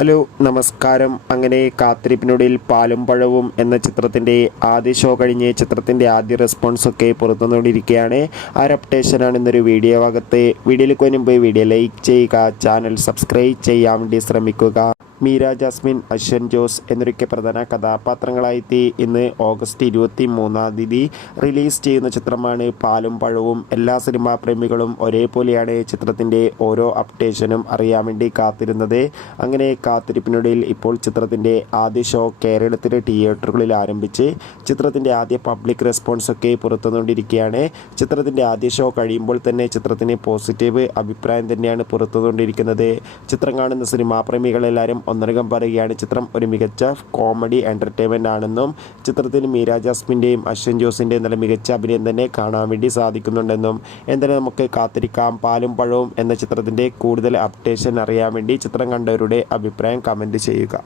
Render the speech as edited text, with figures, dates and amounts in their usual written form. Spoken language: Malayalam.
ഹലോ നമസ്കാരം. അങ്ങനെ കാത്തിരിപ്പിനൊടുവിൽ പാലും പഴവും എന്ന ചിത്രത്തിൻ്റെ ആദ്യ ഷോ കഴിഞ്ഞ് ചിത്രത്തിൻ്റെ ആദ്യ റെസ്പോൺസൊക്കെ പുറത്തുനിന്നുകൊണ്ടിരിക്കുകയാണ്. ആ ഒരു അപ്ഡേഷനാണ് ഇന്നൊരു വീഡിയോ ഭാഗത്ത്. വീഡിയോയിലേക്ക് മുൻപ് വീഡിയോ ലൈക്ക് ചെയ്യുക, ചാനൽ സബ്സ്ക്രൈബ് ചെയ്യാൻ വേണ്ടി ശ്രമിക്കുക. മീര ജാസ്മിൻ, അശ്വൻ ജോസ് എന്നൊക്കെ പ്രധാന കഥാപാത്രങ്ങളായെത്തി ഇന്ന് ഓഗസ്റ്റ് 23 റിലീസ് ചെയ്യുന്ന ചിത്രമാണ് പാലും പഴവും. എല്ലാ സിനിമാ പ്രേമികളും ഒരേപോലെയാണ് ചിത്രത്തിൻ്റെ ഓരോ അപ്ഡേഷനും അറിയാൻ വേണ്ടി കാത്തിരുന്നത്. അങ്ങനെ കാത്തിരിപ്പിനൊടുവിൽ ഇപ്പോൾ ചിത്രത്തിൻ്റെ ആദ്യ ഷോ കേരളത്തിലെ തിയേറ്ററുകളിൽ ആരംഭിച്ച് ചിത്രത്തിൻ്റെ ആദ്യ പബ്ലിക് റെസ്പോൺസൊക്കെ പുറത്തുകൊണ്ടിരിക്കുകയാണ്. ചിത്രത്തിൻ്റെ ആദ്യ ഷോ കഴിയുമ്പോൾ തന്നെ ചിത്രത്തിന് പോസിറ്റീവ് അഭിപ്രായം തന്നെയാണ് പുറത്തുകൊണ്ടിരിക്കുന്നത്. ചിത്രം കാണുന്ന സിനിമാ പ്രേമികളെല്ലാവരും ഒന്നടങ്കം പറയുകയാണ് ചിത്രം ഒരു മികച്ച കോമഡി എൻ്റർടൈൻമെൻ്റ് ആണെന്നും ചിത്രത്തിൽ മീര ജാസ്മിൻ്റെയും അശ്വൻ ജോസിൻ്റെയും നല്ല മികച്ച അഭിനയം തന്നെ കാണാൻ വേണ്ടി സാധിക്കുന്നുണ്ടെന്നും. എന്തായാലും നമുക്ക് കാത്തിരിക്കാം. പാലും പഴവും എന്ന ചിത്രത്തിൻ്റെ കൂടുതൽ അപ്ഡേഷൻ അറിയാൻ വേണ്ടി ചിത്രം കണ്ടവരുടെ അഭിപ്രായം കമൻറ്റ് ചെയ്യുക.